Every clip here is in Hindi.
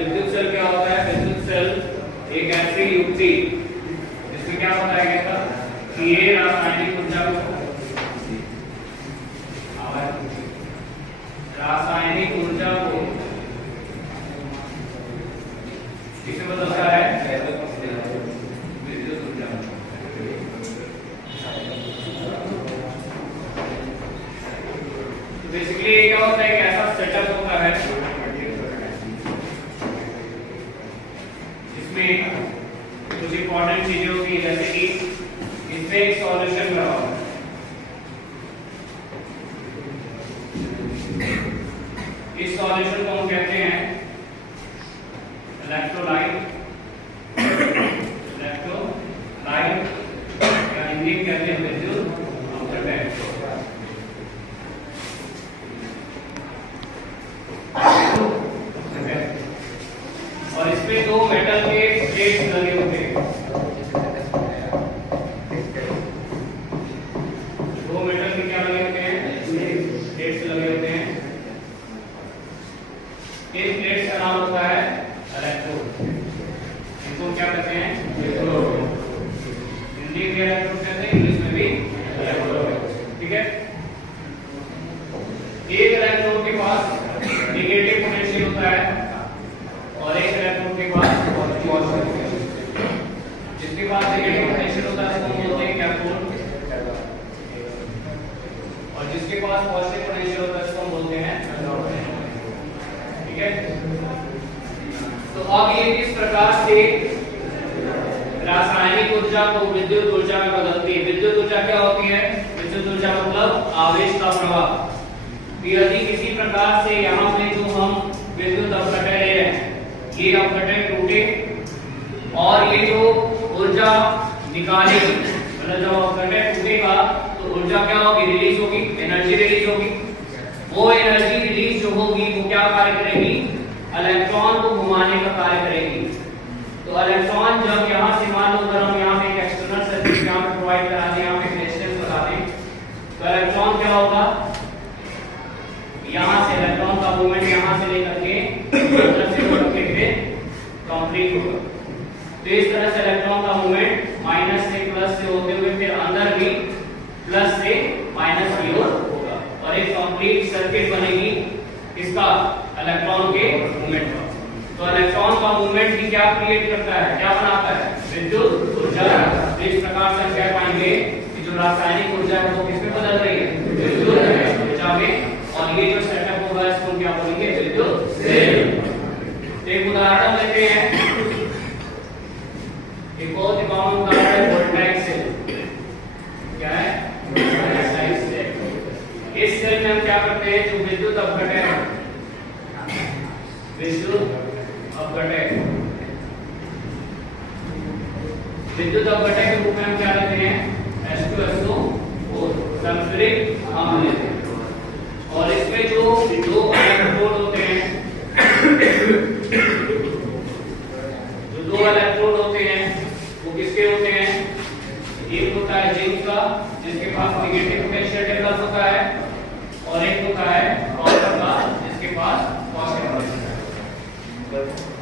विद्युत सेल क्या होता है? विद्युत सेल एक ऐसी युक्ति जिसमें क्या बताया गया था कि ये रासायनिक ऊर्जा को किसे बदलता है? विद्युत ऊर्जा। तो बेसिकली क्या होता है कि ऐसा सेटअप होता है जिसमें कुछ इंपॉर्टेंट चीजें होती है, जैसे कि इसमें एक सॉल्यूशन रहा होगा। इस सॉल्यूशन को हम कहते हैं इलेक्ट्रोलाइट या हिंदी में कहते हैं विद्युत अपघटक। और इसमें दो मेटल के प्लेट्स लगे होते हैं। दो मेटल के क्या लगे होते हैं? प्लेट्स लगे होते हैं। एक प्लेट का नाम होता है इलेक्ट्रोड। इनको क्या कहते हैं? इलेक्ट्रोड। हिंदी में इलेक्ट्रोड कहते हैं, इंग्लिश में भी इलेक्ट्रोड। ठीक है। एक इलेक्ट्रोड के पास नेगेटिव पोटेंशियल होता है और एक इलेक्ट्रोड के पास पॉजिटिव पोटेंशियल। जिसके पास नेगेटिव पोटेंशियल होता है उसको बोलते हैं कैथोड, और जिसके पास पॉजिटिव पोटेंशियल होता है उसको हम बोलते हैं एनोड। ठीक है। तो अब ये किस प्रकार से रासायनिक ऊर्जा को विद्युत ऊर्जा में बदलती है? विद्युत ऊर्जा क्या होती है? विद्युत ऊर्जा मतलब आवेश का प्रवाह। यदि किसी प्रकार से यहाँ पे जो हम विद्युत अपघटन ले रहे हैं, ये अपघटन टूटे और ये जो ऊर्जा निकालेगी, मतलब जब अपघटन टूटेगा तो ऊर्जा क्या होगी? रिलीज होगी, एनर्जी रिलीज होगी। वो एनर्जी रिलीज जो होगी वो क्या कार्य करेगी? इलेक्ट्रॉन को घुमाने का कार्य करेगी। तो इलेक्ट्रॉन जब यहाँ से, मान लो अगर हम यहाँ पे एक एक्सटर्नल सर्किट यहाँ पे प्रोवाइड करा दें, यहाँ पे रेजिस्टेंस लगा दें, तो इलेक्ट्रॉन क्या होगा? यहाँ से इलेक्ट्रॉन का मूवमेंट यहाँ से लेकर के अंदर से होकर के कंप्लीट होगा। तो इस तरह से इलेक्ट्रॉन का मूवमेंट माइनस से प्लस से होते हुए फिर अंदर भी प्लस से माइनस की ओर होगा और एक कंप्लीट सर्किट बनेगी इसका इलेक्ट्रॉन के मूवमेंट का। तो इलेक्ट्रॉन का मूवमेंट भी क्या क्रिएट करता है? क्या बनाता है? विद्युत ऊर्जा। इस प्रकार से हम कह पाएंगे कि जो रासायनिक ऊर्जा है वो किसमें बदल रही है? विद्युत ऊर्जा में। और ये जो सेटअप होगा इसको क्या बोलेंगे? विद्युत सेल। एक उदाहरण लेते हैं, एक बहुत ही कॉमन उदाहरण है वोल्टाइक सेल। क्या है? Voltaic cell. इस सेल में हम क्या करते हैं? जो विद्युत अपघटन है, विद्युत अपघटन के रूप में हम क्या लेते हैं? H2SO4 सल्फ्यूरिक अम्ल लेते हैं। और इसमें जो दो इलेक्ट्रोड होते हैं, जो दो इलेक्ट्रोड होते हैं वो किसके होते हैं? एक होता है जिंक का जिसके पास नेगेटिव पोटेंशियल डेवलप होता है, और एक होता है कॉपर का जिसके पास पॉजिटिव पोटेंशियल।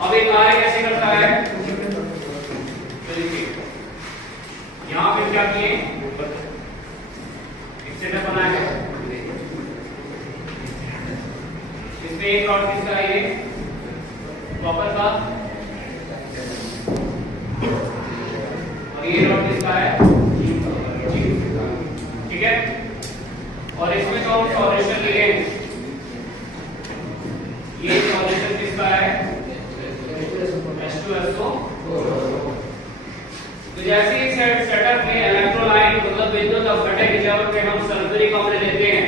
अब ये कार्य कैसे करता है? तो देखिए यहाँ पे क्या किए, एक सेटअप बनाया है। इसमें एक रॉड किसका है? ये कॉपर का, और ये रॉड किसका है? ठीक है। और इसमें जो हम सॉल्यूशन लिए, ये सॉल्यूशन किसका है? H2SO4। तो जैसे ही सेटअप में इलेक्ट्रोलाइट मतलब विद्युत अपघटन की जगह पे हम सल्फ्यूरिक अम्ल लेते हैं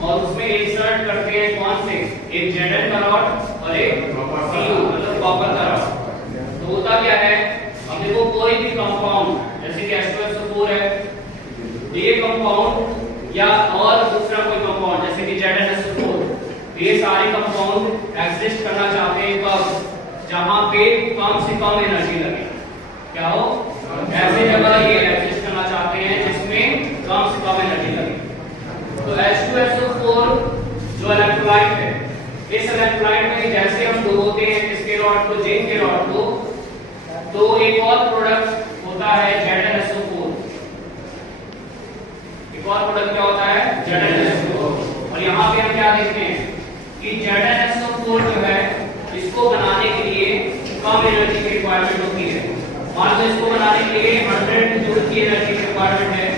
और उसमें इंसर्ट करते हैं कौन से? एक Zn का रॉड और एक Cu मतलब कॉपर का रॉड। तो होता क्या है? अब देखो कोई भी कंपाउंड जैसे कि H2SO4 है, तो ये कंपाउंड या और दूसरा कोई कंपाउंड जैसे कि ZnSO4, ये सारे कंपाउंड एग्जिस्ट करना चाहते हैं कब? जहां पे कम से कम एनर्जी लगे। क्या हो? ऐसी जगह ये एग्जिस्ट करना चाहते हैं जिसमें कम से कम एनर्जी लगे। तो H2SO4 जो इलेक्ट्रोलाइट है, इस इलेक्ट्रोलाइट में जैसे हम डुबोते हैं इसके रॉड रॉड को, जिंक के रॉड को, तो एक और प्रोडक्ट होता है ZnSO4। एक और प्रोडक्ट क्या होता है? ZnSO4। और यहाँ पे हम क्या देखते हैं कि ZnSO4 जो है, इसको बनाने के लिए कम एनर्जी की रिक्वायरमेंट होती है। मान लो इसको बनाने के लिए 100 जूल की एनर्जी की रिक्वायरमेंट है,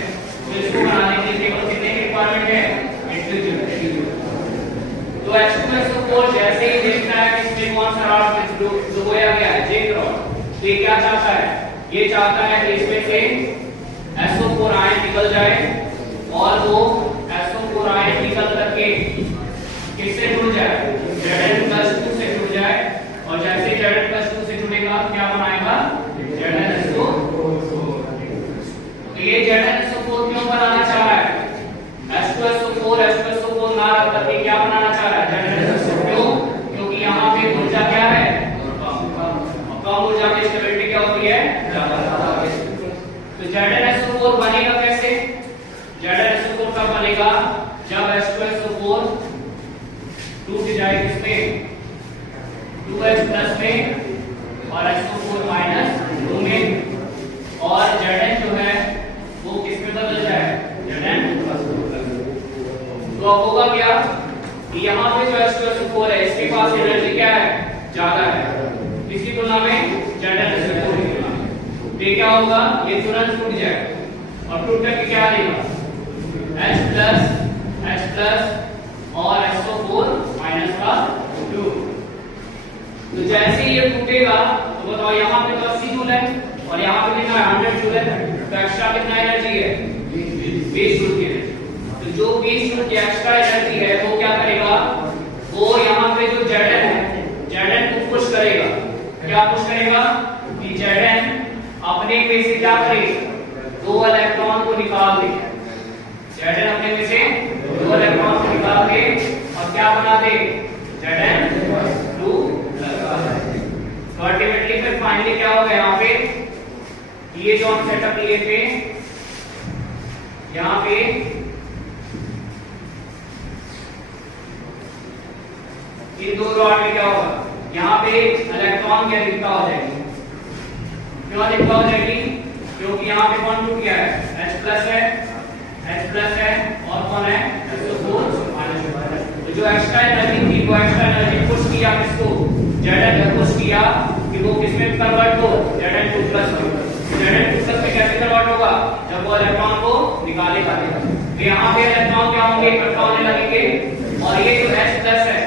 तो इसको बनाने के लिए केवल कितने की रिक्वायरमेंट है? 80 जूल। तो H2SO4 जैसे ही देखता है कि इसमें कौन सा रॉड डुबोया गया है, जिंक रॉड, तो ये क्या चाहता है? ये चाहता है कि इसमें से SO4 आयन निकल जाए और वो SO4 आयन निकल करके किससे जुड़ जाए? Zn+2 से जुड़ जाए। और जैसे Zn+2 से जुड़ेगा क्या बनाएगा? ZnSO4। तो ये ZnSO4 क्यों बनाना चाह रहा है? H2SO4 ना रख करके क्या बनाना चाह रहा है? ZnSO4। क्यों? क्योंकि यहाँ पे ऊर्जा क्या है? कम ऊर्जा में स्टेबिलिटी क्या होती है? ज्यादा। तो ZnSO4 बनेगा कैसे? ZnSO4 कब बनेगा? जब H2SO4 टूट जाए किसमें? 2H+ में और SO4- 2 में, और Zn जो है वो किसमें बदल जाए? Zn+। तो अब होगा क्या कि यहाँ पे जो H2SO4 है, इसके पास एनर्जी क्या है? ज्यादा है किसकी तुलना में? ZnSO4 की तुलना में। तो क्या होगा? ये तुरंत टूट जाए और टूट करके क्या देगा? H+ और SO4-2। तो जैसे ये टूटेगा तो बताओ, यहाँ पे तो 80 जूल है और यहाँ पे कितना है? 100 जूल है। तो एक्स्ट्रा कितना एनर्जी है? 20 जूल की एनर्जी। तो जो 20 जूल की एक्स्ट्रा एनर्जी है वो क्या करेगा? वो यहाँ पे जो Zn है, Zn को पुश करेगा। क्या पुश करेगा? कि Zn अपने में से क्या करेगा? 2 इलेक्ट्रॉन को निकाल दे। Zn अपने में से 2 इलेक्ट्रॉन को निकाल दे और क्या बना दे? Zn+2। तो अल्टीमेटली फिर फाइनली क्या होगा? यहाँ पे ये जो हम सेटअप लिए थे, यहाँ पे इन 2 रॉड में क्या होगा? यहाँ पे इलेक्ट्रॉन की अधिकता हो जाएगी। क्यों अधिकता हो जाएगी? क्योंकि यहाँ पे कौन टूट गया है? H+ है और कौन है? SO4-। तो जो एक्स्ट्रा एनर्जी थी वो एक्स्ट्रा एनर्जी पुश किया किसको? Zn को पुश किया कि वो किसमें कन्वर्ट हो? Zn2+ में। Zn2+ में कैसे कन्वर्ट होगा? जब वो इलेक्ट्रॉन को निकालेगा। तो यहाँ पे इलेक्ट्रॉन क्या होंगे? इकट्ठा होने लगेंगे और ये जो H+ है,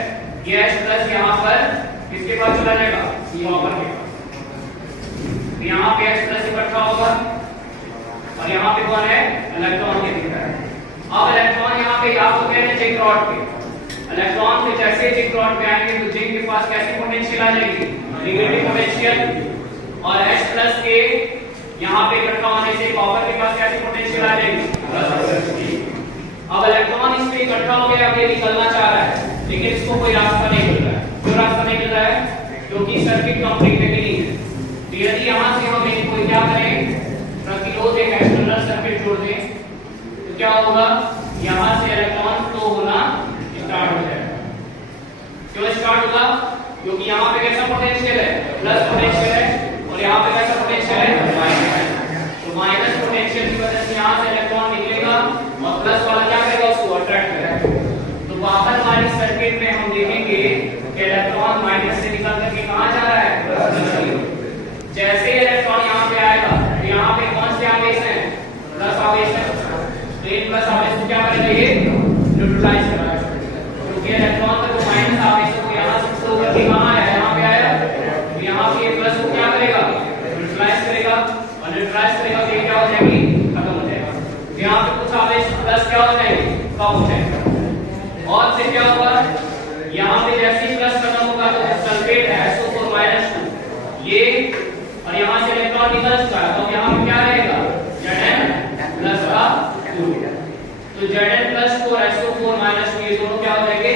ये H+ यहाँ पर किसके पास चला जाएगा? कॉपर के पास। तो यहाँ पे H+ इकट्ठा होगा और यहाँ पे कौन है? इलेक्ट्रॉन के दिख रहा है। अब इलेक्ट्रॉन यहाँ पे क्या होते हैं? जिंक रॉड पे। इलेक्ट्रॉन पे जैसे जिंक रॉड पे आएंगे तो जिंक के पास कैसी पोटेंशियल आ जाएगी? Negative potential. और H+ के यहाँ पे इकट्ठा होने से कॉपर के पास कैसी पोटेंशियल आ जाएगी? अब इलेक्ट्रॉन इसमें इकट्ठा हो गया, अब ये निकलना चाह रहा है, लेकिन इसको कोई रास्ता नहीं मिल रहा है। क्यों रास्ता नहीं मिल रहा है? क्योंकि सर्किट कंप्लीट नहीं है। तो यदि यहाँ से हम एक कोई क्या करें? प्रतिरोध, एक एक्सटर्नल सर्किट जोड़ दें, तो क्या होगा? यहाँ से इलेक्ट्रॉन फ्लो होना स्टार्ट हो जाएगा। क्यों स्टार्ट होगा? क्योंकि यहाँ पे कैसा पोटेंशियल है? प्लस पोटेंशियल है और यहाँ पे कैसा पोटेंशियल है? माइनस। तो माइनस पोटेंशियल की वजह से यहाँ से इलेक्ट्रॉन निकलेगा और प्लस वाला क्या करेगा? उसको अट्रैक्ट करेगा। तो बाहर वाली सर्किट में हम देखेंगे कि इलेक्ट्रॉन माइनस से निकल करके कहाँ जा रहा है? जैसे इलेक्ट्रॉन यहाँ पे आएगा तो यहाँ पे कौन से आवेश हैं? प्लस आवेश है। तो एक प्लस आवेश को क्या करेगा? ये न्यूट्रलाइज करेगा। क्योंकि इलेक्ट्रॉन का जो माइनस आवेश है वो यहाँ से फ्लो करके कहाँ आया? यहाँ पे आया। तो यहाँ पे प्लस को क्या करेगा? न्यूट्रलाइज करेगा और न्यूट्रलाइज करेगा तो ये क्या हो जाएगी? खत्म हो जाएगा। तो यहाँ पे कुछ आवेश प्लस क्या हो जाएंगे? कम हो जाएगा। और फिर क्या होगा? यहाँ पे जैसे ही प्लस खत्म होगा तो सल्फेट है SO4-2 ये, और यहाँ से इलेक्ट्रॉन निकल चुका है तो यहाँ पे क्या रहेगा? Zn+2। तो Zn+2 और SO4-2 ये दोनों क्या हो जाएंगे?